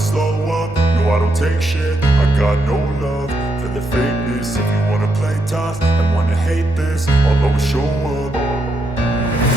slow up, no I don't take shit. I got no love for the fakeness. If you wanna play tough and wanna hate this, I'll always show up.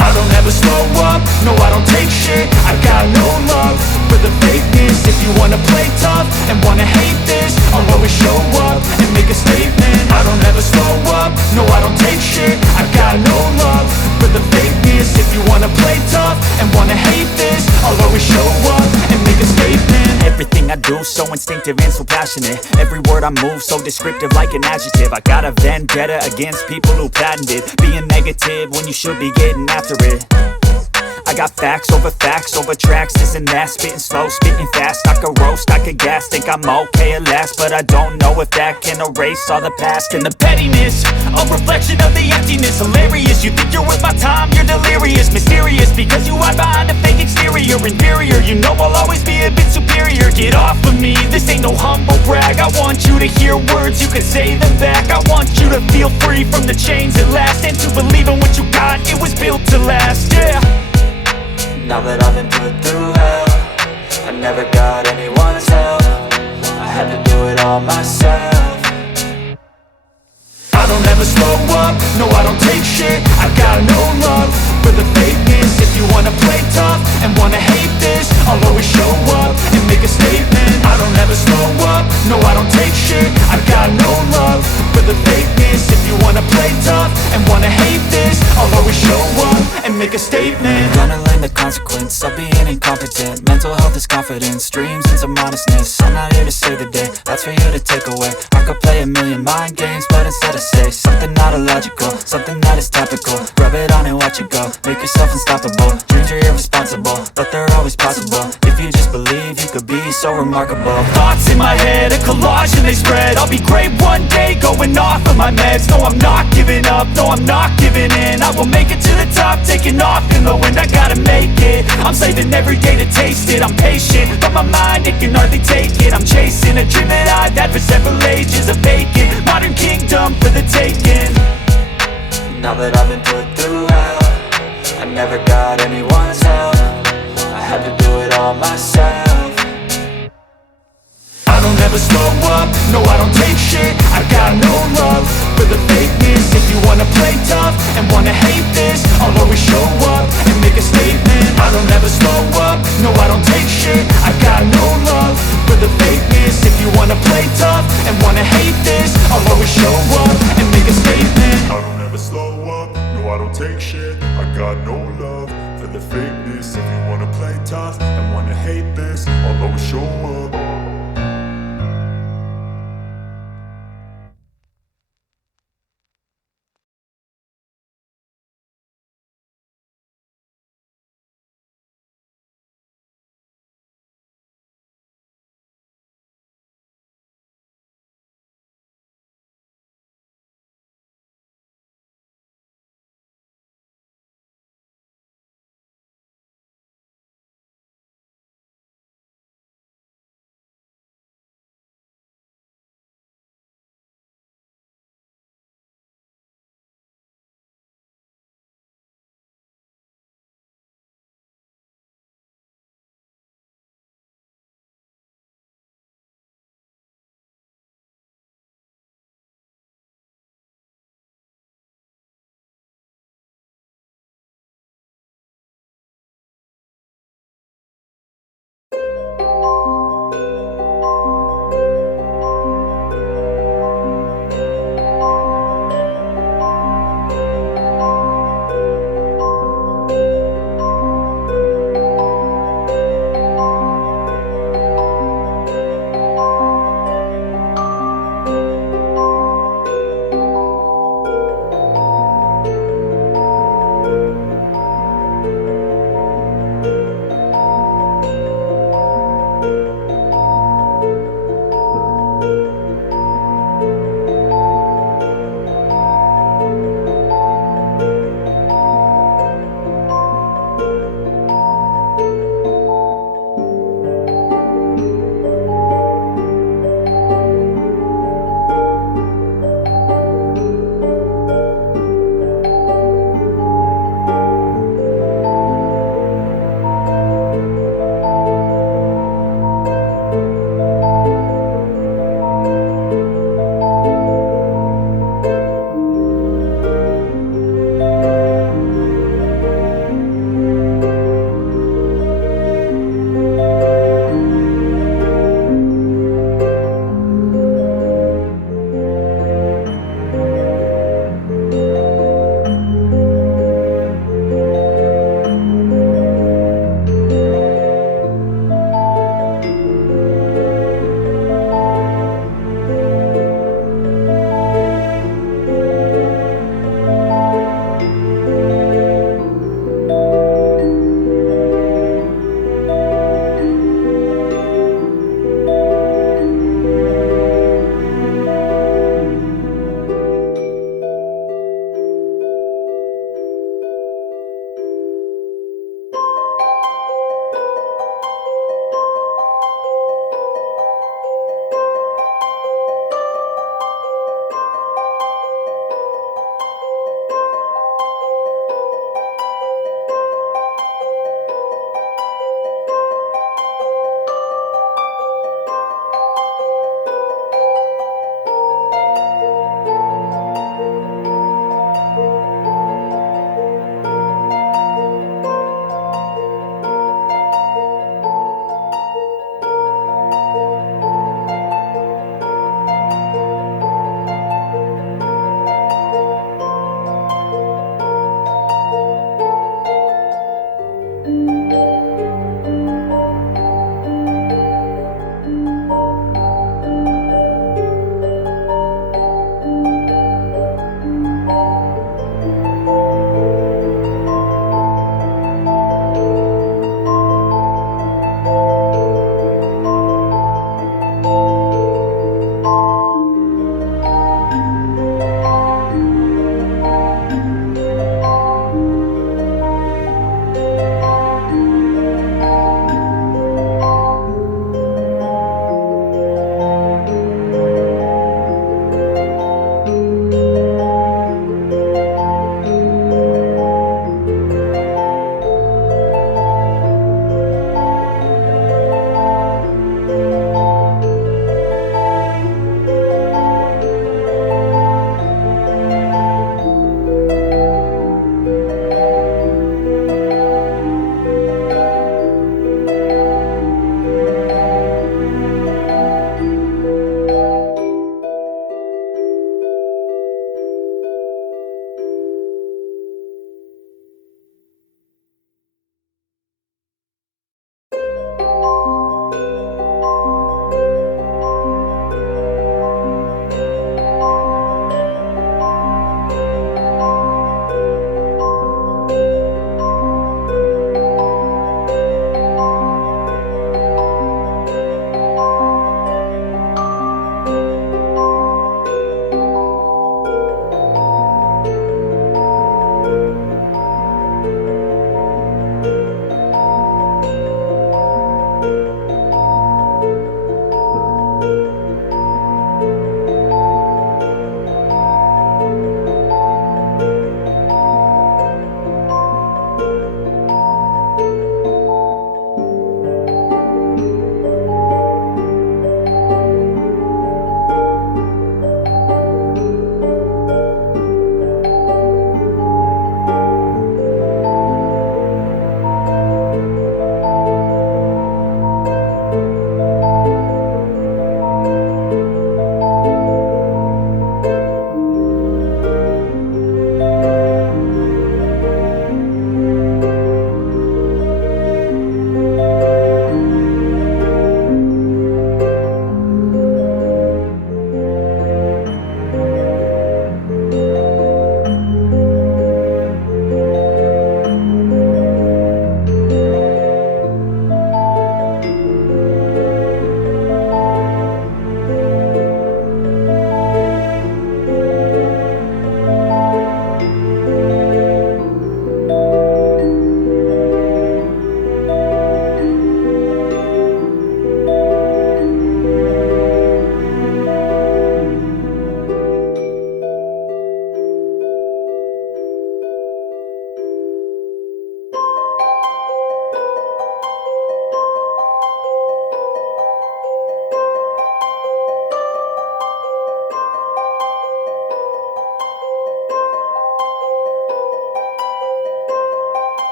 I don't ever slow up, no I don't take shit. I got no love for the fakeness. If you wanna play tough and wanna hate this, I'll always show up and make a statement. I don't ever slow up, no I don't take shit. I got no love for the fakeness. If you wanna play tough and wanna hate this, I'll always show up and make a statement. Everything I do so instinctive and so passionate. Every word I move so descriptive like an adjective. I got a vendetta against people who patented being negative when you should be getting after it. I got facts over tracks, this and that. Spitting slow, spitting fast, I could roast, I could gas. Think I'm okay at last, but I don't know if that can erase all the past. And the pettiness, a reflection of the emptiness. Hilarious, you think you're worth my time, you're delirious. Mysterious, because you hide behind a fake exterior. Inferior, you know I'll always be a bit superior. Get off of me, this ain't no humble brag. I want you to hear words, you can say them back. I want you to feel free from the chains at last, and to believe in what you got, it was built to last, yeah. Now that I've been put through hell, I never got anyone's help. I had to do it all myself. I don't ever slow up, no I don't take shit. I got no love for the fakeness. If you wanna play tough and wanna hate this, I'll always show up and make a statement. I don't ever slow up, no I don't take shit. I got no love for the fakeness. If you wanna play tough and wanna hate this, I'll always show up and make a statement. Gonna learn the consequence of being incompetent. Mental health is confidence, dreams and some honestness. I'm not here to save the day, that's for you to take away. I could play a million mind games, but instead I say something not illogical, something that is topical. Rub it on and watch it go, make yourself unstoppable. Dreams are irresponsible, but they're always possible. If you just believe, you could be so remarkable. Thoughts in my head, a collage and they spread. I'll be great one day, going off of my meds. No, I'm not giving up, no, I'm not giving in. I will make it to the top, taking off in the wind. I gotta make it, I'm saving every day to taste it. I'm patient, but my mind, it can hardly take it. I'm chasing a dream that I've had for several ages. A vacant, modern kingdom for the taking. Now that I've been put through hell, I never got anyone's help. I had to do it all myself. I don't ever slow up, no I don't take shit. I got no love for the fakeness. If you wanna play tough and wanna hate this, I'll always show up and make a statement. I don't ever slow up, no I don't take shit. I got no love for the fakeness. If you wanna play tough and wanna hate